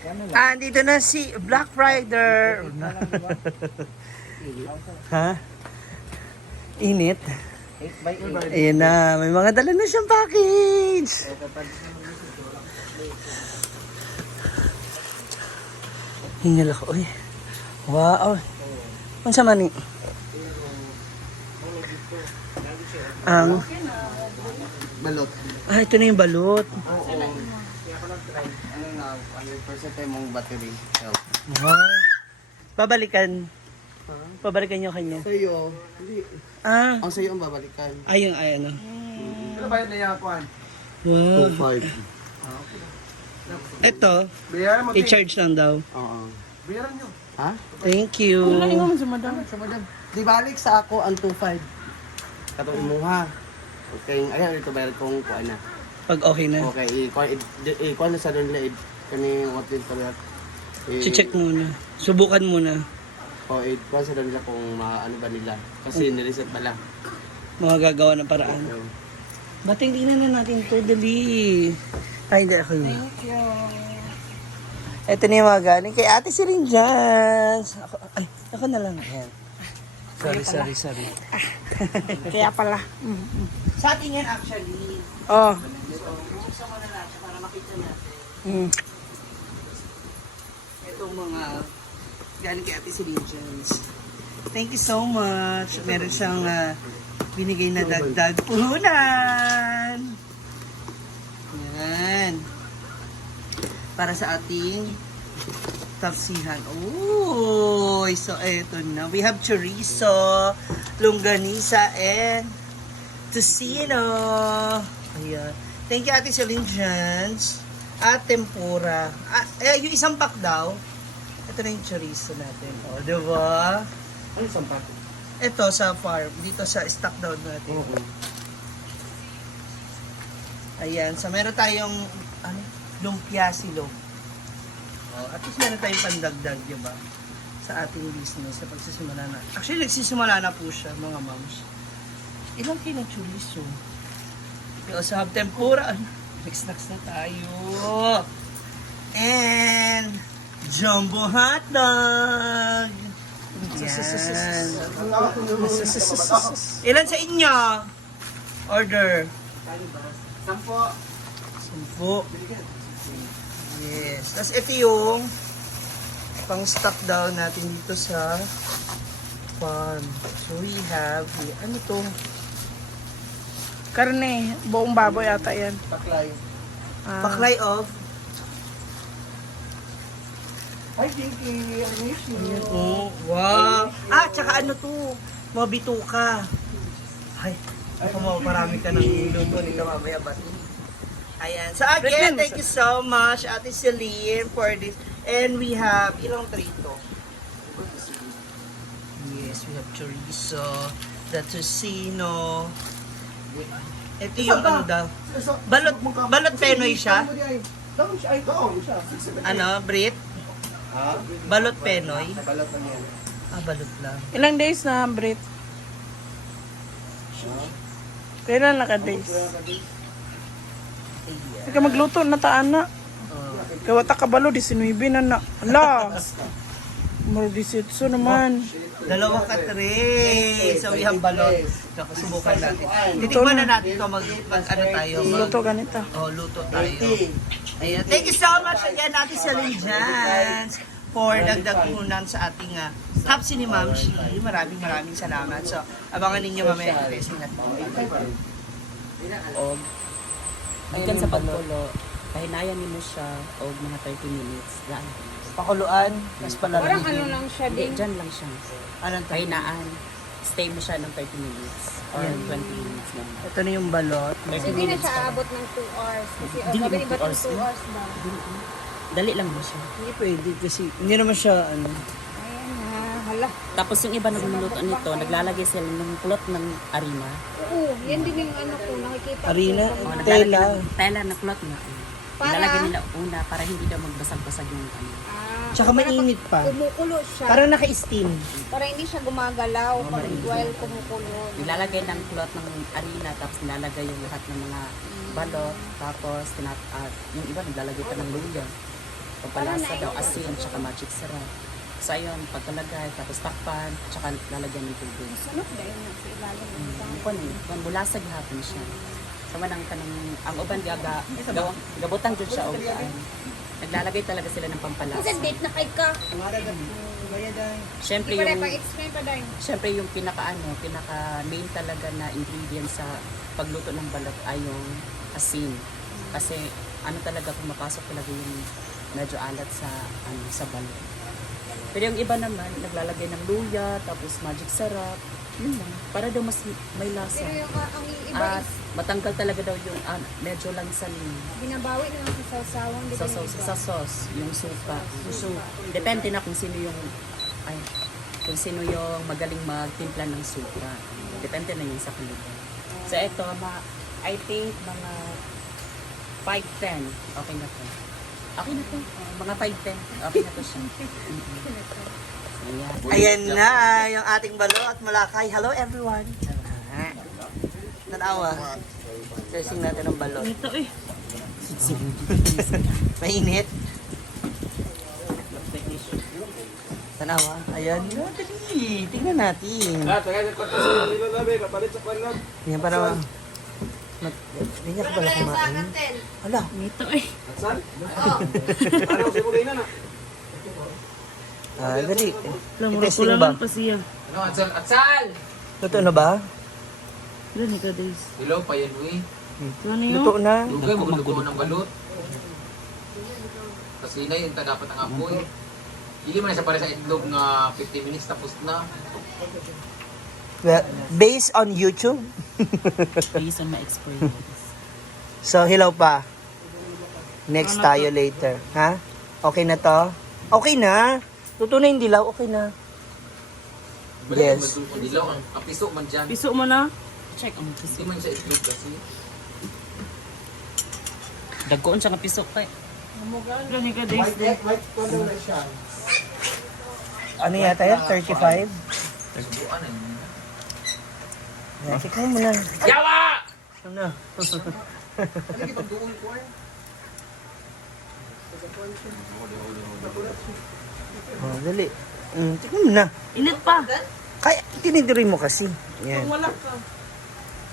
Dito na si Black Rider. Ha? Init. Ayan na, may mga dala na siyang package. Hingal ako, uy. Wow. Kung sa mani? Ang Balot. ito na yung balot. Oo. Ano na, 100% tayo mong battery. Wow. Babalikan. Babalikan niyo kanya. Sa'yo, hindi. Ang sa'yo ang babalikan. Ayun, ayun. Ano ba yun na yan, Juan? Wow. 2.5. Ito, Bayaran mo, i-charge lang daw. Oo. Bayaran nyo. Ha? Thank you. Sa madam. Di balik sa ako ang 2.5. Katong imuha. Okay, ayan, ito bayar kong kuha na. Pag okay na. Okay, ikuha na sa doon laid. Kani, what din pa lahat. Check muna. Subukan muna. O, ikuha sa doon nila kung ano ba nila. Kasi nireset ba lang. Magagawa ng paraan. Ba't hindi na natin to, dali. Ay, hindi ako yun. Thank you. Ito na yung mga galing kay Ate Celine Jans. Ako na lang. Ayan. Sorry. Kaya pala. Sa atin yan actually. Oh. Buksan mo na lang siya para makita natin. Itong mga galing kay Ate Celine Jans. Thank you so much. Meron siyang binigay na dagdag puhunan. Yan. Para sa ating tapsihan. Oh, so eto na. We have chorizo, longganisa, and tocino. Ayan. Thank you, Ate Celine Jans. At tempura. Yung isang pack daw. Ito na yung chorizo natin. O, diba? Ano isang pato? Ito sa farm. Dito sa stock down natin. Ayan. So, meron tayong lumpia silog. At least meron tayong pandagdag, diba? Sa ating business, sa pagsisimula na. Actually, nagsisimula na po siya, mga moms. Ilang kilo chorizo? We also have tempura. Next na tayo. And jumbo hotdog. Yan. Ilan sa inyo? Order. 10. Yes. Tapos ito yung pang-stock daw natin dito sa farm. So we have, ano to? Karne. Buong baboy ata yan. Paklay. Paklay of? Hi, Kinky. I miss you. Oh, wow. Tsaka ano to? Mabituka. Ay, marami ka ng luto nito mamaya ba? Ayan. So again, thank you so much, Ate Celine, for this. And we have, ilang tray to? Yes, we have chorizo, the tocino. Ito yung ano daw. Balot penoy siya? Ano, Brit? Ha? Balot penoy? Balot lang yan. Balot lang. Ilang days na, Brit? Kailan na ka days? Hindi ka magluto na taan na. Kawata ka balo, 19 na na. Ala! More 18 naman. Dalawa ka tray. So we have balot. Subukan natin. Titikman na natin ito ano tayo. Luto ganito. Luto tayo. Ayan. Thank you so much again, Ate Celine Jans, for dagdag puhunan sa ating Tapsi ni Ma'am Shi. Maraming salamat. So, abangan ninyo mamaya. Testing natin. Og gikan sa pagtulo, kahinayan nimo siya og mga 30 minutes. Yan. Pakuluan, mas Parang ano palalamigin. lang siya Hindi, din. dyan lang siya. Anong tayo? Kahinaan. Stay mo siya ng 30 minutes or Yan. 20 minutes lang. Ito na yung balot. 30 Hindi na minutes siya ka. aabot ng 2 hours. Kasi Dili sabi mo ni Batang 2 hours 2 na. hours daw. Dali lang mo siya. Hindi pwede kasi hindi naman siya ano. Ayan na, hala. Tapos yung iba nagluluto nito, naglalagay sila ng kulot ng harina. Oo, yan din yung ano ko, nakikita Harina? ko. O, sa mga- naglalagay Tela. ng tela na kulot na. Para- Nilalagay nila una para hindi daw magbasag-basag yung ano. Tsaka para mainit pag pa. Kumukulo siya. Parang naka-steam. Para hindi siya gumagalaw pag while kumukulo. Nilalagay ng kulot ng harina, tapos nilalagay yung lahat ng mga balot, tapos yung iba naglalagay pa ng luya. pampalasa daw, asin, tsaka magic syrup. So ayun, pagkalagay, tapos takpan, tsaka lalagyan ng tubig. Sunod dahil na sa ilalim ng bangko. Kung bulasag hapon siya. So manang kanang, ang uban gabutan dyan siya, o naglalagay talaga sila ng pampalasa. Kasi date na kay ka. Siyempre Hindi pa rin yung, pag-explain pa dahil. siyempre yung pinaka main talaga na ingredient sa pagluto ng balot ay yung asin. Kasi talaga pumapasok talaga yung medyo alat sa balot. Pero yung iba naman, naglalagay ng luya, tapos magic syrup, yun lang. Para daw mas may lasa. Pero yung ang iba At is matanggal talaga daw yung medyo lansan binabawi na lang sa sawsawang. Di ba sa yung sauce, iba? sa sauce, yung suka. So, depende na kung sino yung magaling magtimpla ng suka. Depende na yun sa kanila. So ito, I think mga 5-10. Okay na to. Okay na to. Mga 5-10. Okay na to siya. Ayan. Ayan na, yung ating balot malakay. Hello everyone. Tanawa. Testing natin ang balot. Ito eh. Mainit. Tanawa. Ayan na, dali. Tingnan natin. Yan para hindi niya ka pala kumain. Hala. Ito eh. Dali. Alam mo, I-testing ba? kulangan pa siya. Ano, atsal! Luto na ba? Ilan ka days? Hello, pa yan, uy. Ito ano yun? Luto na. Lugay mo luto ng balot. Kasi na yun, dapat ang apoy. Hindi man siya pala sa itlog na 50 minutes tapos na. Well, based on YouTube. Based on my experience. So, hilaw pa. Next tayo later. Ha? Okay na to? Okay na. Luto na yung dilaw. Okay na. Yes. Dilaw, ang kapiso man dyan. Piso mo na? Check ang Hindi piso. man siya itlog kasi. Dagkoon siya ng piso kay. Ilan ka days? Ano yata yan? 35? Subuan na yun. Yan, tikman mo na. Yawa! Ano? Oh, dali. Tikman mo na. Init pa. Kaya, tinidiri mo kasi. Yan. Wala ka.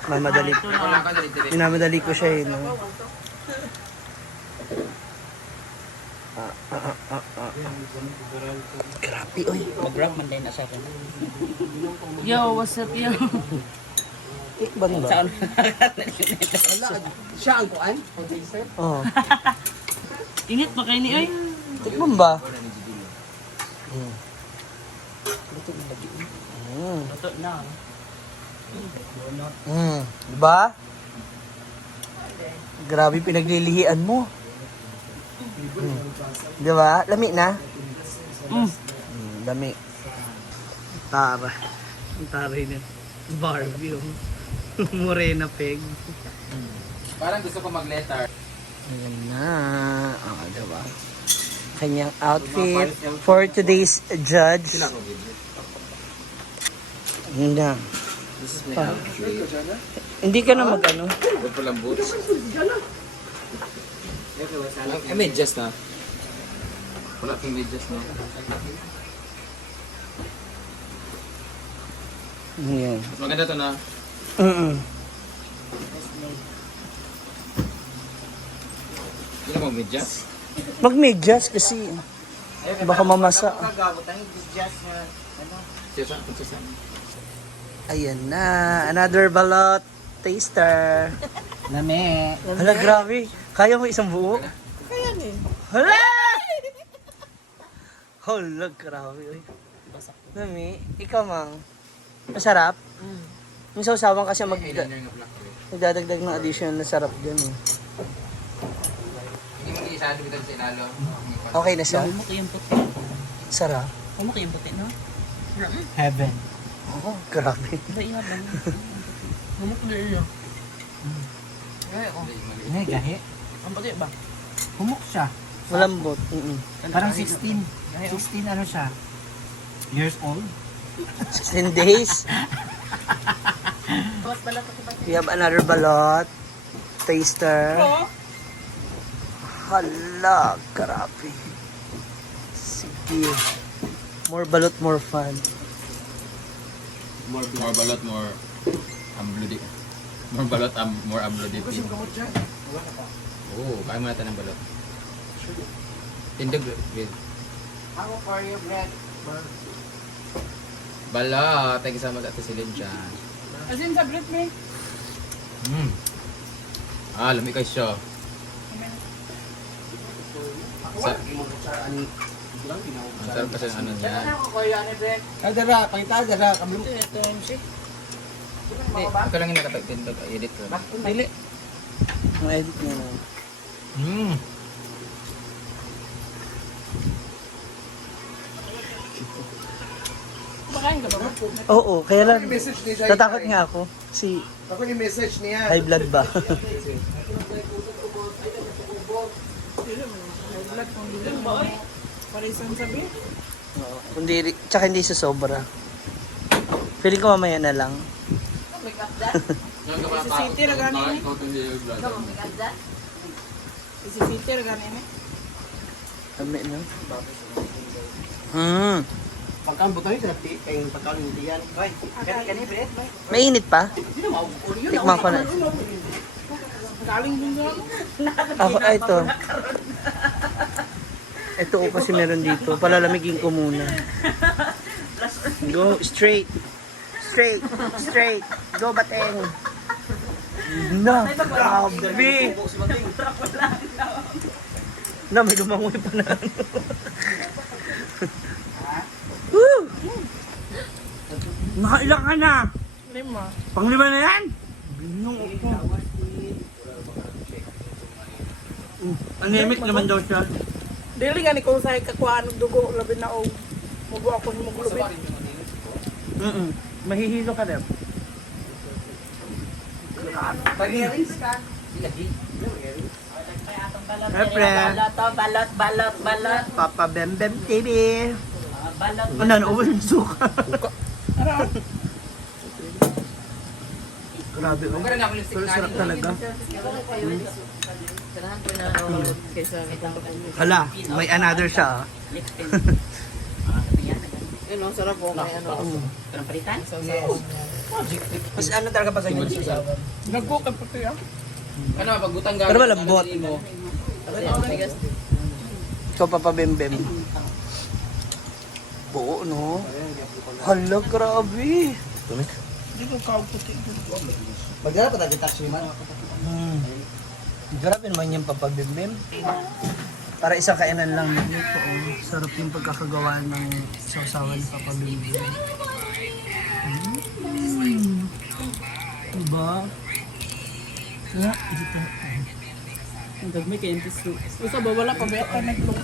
Mamadali. Wala ka na rin dire. Minamadali ko siya no? Grabe, oy. Mag-wrap man din na siya rin. Yo, what's up yo? Tikban ba? Saan? Siya ang kuan? Producer? Oh. Init pa kayo ni ay? Tikman ba? Luto na. Diba? Grabe pinaglilihian mo. Diba? Lami na? Lami. Tara. Ang taray na. Barbie. Morena peg. Parang gusto ko mag-letter. Ayan na. Diba? Kanyang outfit for today's judge. Ayan na. This is my outfit. Hindi ka na mag-ano. Good for lang boots. Ay, medyas na. Wala kang medyas na. Ayan. Maganda to na. Hindi na mag-medyas. Mag-medyas kasi baka mamasa. Siyasa. Ayan na. Another balot taster. Lame. Hala, grabe. Kaya mo isang buo? Kaya ni. Hala! Hala, grabe. Oy. Mami, ikaw mang. Masarap? Yung sausawan kasi magdadagdag ng additional na sarap dyan eh. Hindi mo iisado bitaw sa ilalo. Okay na siya? Humok yung puti. Sarap? Humok yung puti, no? Heaven. Oo, grabe. Ba iya ba? Humok na iyo. Ay, gahi. Ang puti ba? Humok siya. Malambot. Parang 16. 16 ano siya? Years old? 16 days. We have another balot taster. Hala, grabe. Sige. More balot, more fun. More balot, more bloody. More balot, more bloody. Oo, kaya mo natin ng balot. Tindag, Bill. Ako for you, Brett. Balot, tayo kasama ka silin dyan. Asin sa Brit me. Lami kayo siya. Sa, ang sarap kasi ng ano niya. Dara, pakita, dara. Kablo. Ito yung si. Ito lang yung nakatagtindog. Edit ko. Dili. Ang edit niya na. Makain ka ba ba? Oo, kaya lang. Message ni Jai. Natakot nga ako. Si Ako yung message niya. high blood ba? Vlog kung dili mo. Parisan sabi. Oo, kundi, tsaka hindi sa sobra. Feeling ko mamaya na lang. Sa city ra ganin ni. Sa city ra ganin ni. Kami na. Hmm. Pagkaan buto yun, yung pagkaan yung diyan. Hoy, kani, Brett. Mainit pa? Tikman ko na. Galing din doon. Ito. Ito ko kasi meron dito. Palalamigin ko muna. Go, straight. Straight. Straight. Go, bateng. Na, grabe. Na, may lumangoy pa na ano. Woo! Nakailang ka na. 5. Panglima na yan. Binong ako. Anemic naman daw siya. Dili gani kung sa kakuan ng dugo labi na og mubo ako ni maglubit. Mahihilo ka rin. Pag-earrings ka. Siyempre, Balot. Papa Bembem TV. Balot. Ano, uwi yung suka. Grabe, oh. Pero sarap talaga. Hala, may another siya. ah. Yun, ang sarap po. May ano. Kanang palitan? Mas ano talaga pag ganyan siya? Nagko ka pati ah. Ano, pagbutang Pero malambot. Ikaw, Papa Bembem. Buo, no? Hala, grabe. Di ko ka puti. Pagdala pa tayo taxi man. Grabe naman yung Papa Bembem. Para isang kainan lang nito. Oh. Sarap yung pagkakagawa ng sausawan ni Papa Bembem. Diba? Kaya, dito. Ang dagmi kay entis soup. Usa ba wala pa beta naglong.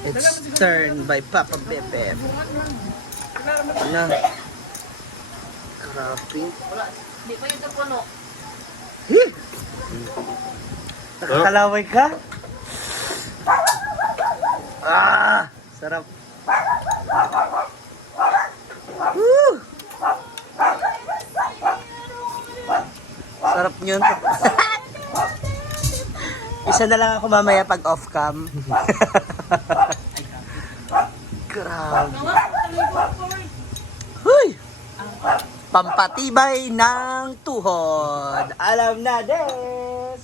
It's turned by Papa Bembem. Na. Grabe. Di pa yung puno. Nakakalaway ka? Ah! Sarap. Woo! Sarap yun. Isa na lang ako mamaya pag off-cam. Grabe. Huy! Pampatibay ng tuhod. Alam na, Des!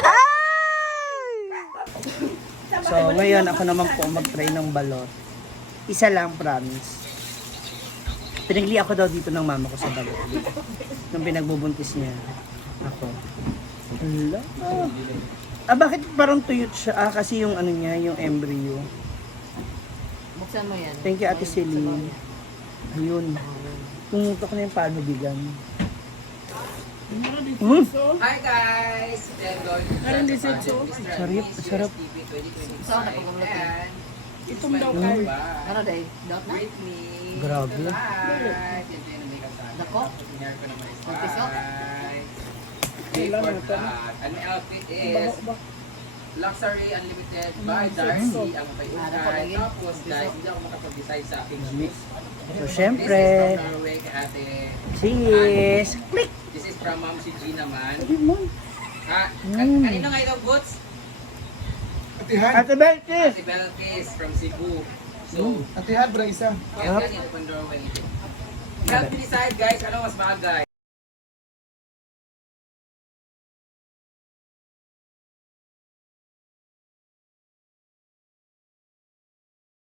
Ay! So, ngayon ako naman po mag-try ng balot. Isa lang, promise. Pinagli ako daw dito ng mama ko sa balot. Nung pinagbubuntis niya. Ako. Hala. Bakit parang tuyot siya? Kasi yung ano niya, yung embryo. Buksan mo yan. Thank you, Ate Celine. Ayun. Tumutok na yung paano bigan. Hi guys! Meron din sa so. Sarap, sarap. Saan na pagmamulot? Itom daw kay. Ano day? Dot na? Grabe. Dako? Magpiso? Ang outfit is Luxury Unlimited by Darcy ang payukay. Tapos guys, hindi ako makapag-decide sa aking shoes. So, syempre. This is from Norway kay Ate. Cheese! Click! This is from Ma'am si G naman. Sabi mo. Kanino nga ito, Boots? Ate Betty! Si Belkis from Cebu. So, Atihan, bro, isa. yan ganyan, open door when you help me decide guys, ano mas bagay.